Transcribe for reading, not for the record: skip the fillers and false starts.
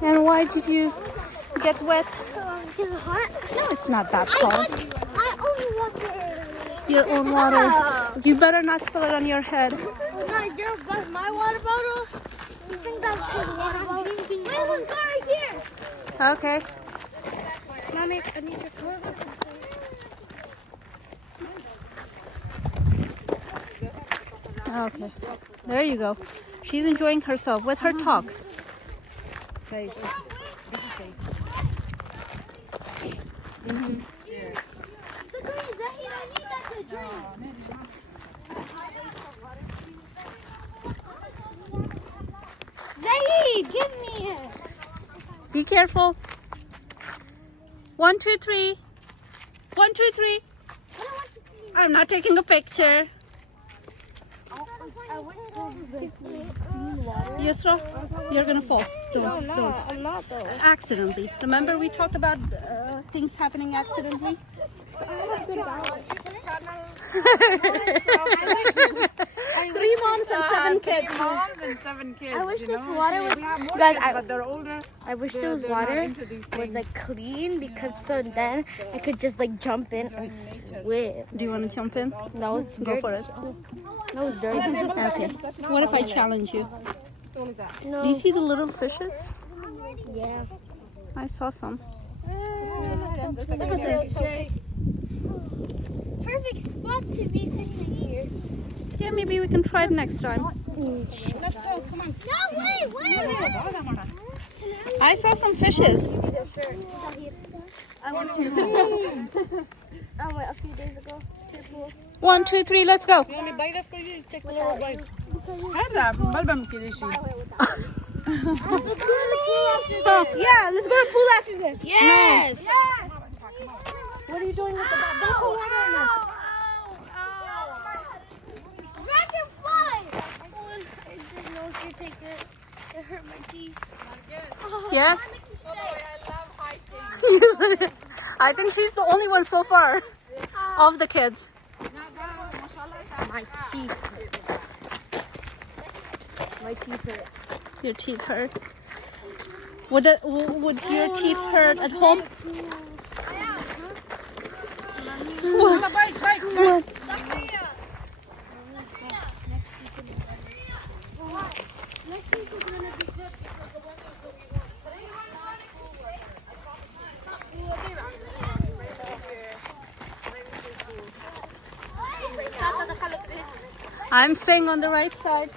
And why did you get wet? Is it hot? No, it's not that cold. I own water. Your own water. You better not spill it on your head. That's my water bottle. You think that's good water bottle? Wait, let's go right here. Okay. Mommy, I need your car. Okay. There you go. She's enjoying herself with her talks. Zahid, give me it. Be careful. 1, 2, 3. 1, 2, 3. I'm not taking a picture. Yusra, you're gonna fall. Don't. I'm not though. Accidentally. Remember we talked about things happening accidentally? 3 moms and 7 kids. 3 moms and 7 kids. I wish you this know? water was. We have more Guys, kids, but they're older. I wish They're- this they're not water into these was things. like clean because so then I could just like jump in and swim. Do you want to jump in? No, it's Go dirty. for it. No, it's dirty. Okay. What if I challenge you? No. Do you see the little fishes? Yeah. I saw some. Perfect spot to be fishing here. Yeah, maybe we can try it next time. Let's go. Come on. No, wait. I saw some fishes. I went to. I went a few days ago to the pool. 1, 2, 3, let's go. You want me to bite after you? Take the whole bite. هذا بلبم كل شيء. Let's go to the pool after this. Yeah, let's go to the pool after this. Yes. What are you doing with the bottle? Dragonfly! I didn't know if you take it. It hurt my teeth. Yes? I love hiking. I think she's the only one so far of the kids. My teeth. My teeth hurt. Your teeth hurt. Would your teeth hurt at home? I'm staying on the right side.